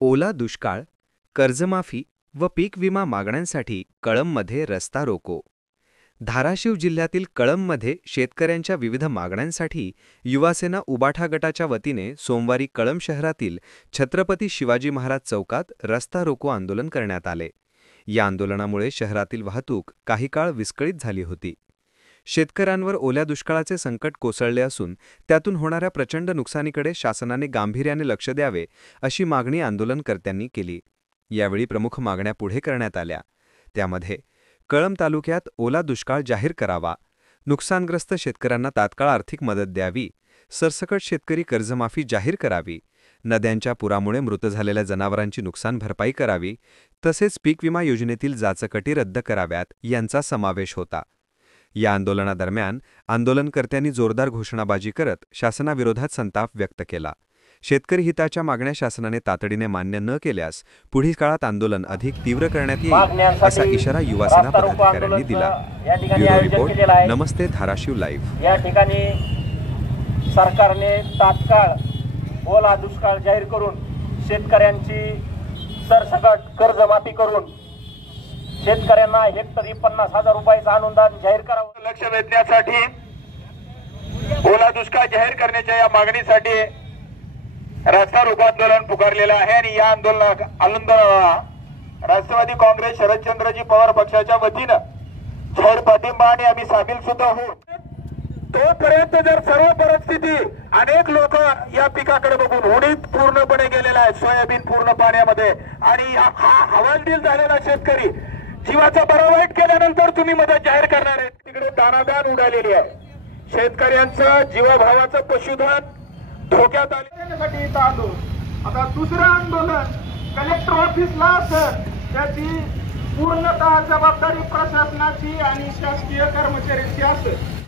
ओला दुष्काळ, कर्जमाफी व पीक विमा मागण्यांसाठी कळंबमध्ये रस्ता रोको. धाराशिव जिल्ह्यातील कळंबमध्ये शेतकऱ्यांच्या विविध मागण्यांसाठी युवासेना उबाठा गटाच्या वतीने सोमवारी कळंब शहरातील छत्रपती शिवाजी महाराज चौकात रस्ता रोको आंदोलन करण्यात आले. या आंदोलनामुळे शहरातील वाहतूक काही काळ विस्कळीत झाली होती. शेतकऱ्यांवर ओल्या दुष्काळाचे संकट कोसळले असून त्यातून होणाऱ्या प्रचंड नुकसानीकडे शासनाने गांभीर्याने लक्ष द्यावे, अशी मागणी आंदोलनकर्त्यांनी केली. यावेळी प्रमुख मागण्या पुढे करण्यात आल्या. त्यामध्ये कळंब तालुक्यात ओला दुष्काळ जाहीर करावा, नुकसानग्रस्त शेतकऱ्यांना तात्काळ आर्थिक मदत द्यावी, सरसकट शेतकरी कर्जमाफी जाहीर करावी, नद्यांच्या पुरामुळे मृत झालेल्या जनावरांची नुकसान भरपाई करावी, तसेच पीक विमा योजनेतील जाचकटी रद्द कराव्यात यांचा समावेश होता. या आंदोलनादरम्यान आंदोलनकर्त्यांनी जोरदार घोषणाबाजी करत शासनाविरोधात संताप व्यक्त केला. शेतकरी हिताच्या मागण्या शासनाने तातडीने मान्य न केल्यास पुढील काळात आंदोलन अधिक तीव्र करण्यात येईल, असा इशारा युवासेना पदाधिकाऱ्यांनी दिला. ब्युरो रिपोर्ट, नमस्ते धाराशिव लाईव्ह. या ठिकाणी सरकारने तात्काळ ओला दुष्काळ जाहीर करून शेतकऱ्यांची सरसकट कर्जमाफी करून शेतकऱ्यांना हेक्टरी 50,000 रुपयाचं अनुदान जाहीर करावं. लक्ष वेधण्यासाठी ओला दुष्काळ जाहीर करण्याच्या या मागणीसाठी रस्ता रोको आंदोलन पुकारलेलं आहे आणि या आंदोलनाला राष्ट्रवादी काँग्रेस शरदचंद्रजी पवार पक्षाच्या वतीनं जाहीर पाठिंबा आणि आम्ही सामील सुद्धा आहोत. तोपर्यंत जर सर्व परिस्थिती अनेक लोक या पिकाकडे बघून उडीद पूर्णपणे गेलेला आहे, सोयाबीन पूर्ण पाण्यामध्ये, आणि हा हवालदिल झालेला शेतकरी जीवाचा बरा वाईट केल्यानंतर तुम्ही मदत जाहीर करणार आहे. तिकडे दानादान उडालेली आहे. शेतकऱ्यांचं जीवाभावाचं पशुधन धोक्यात आले. आता दुसरं आंदोलन कलेक्टर ऑफिसला असेल, त्याची पूर्णतः जबाबदारी प्रशासनाची आणि शासकीय कर्मचाऱ्यांची असेल.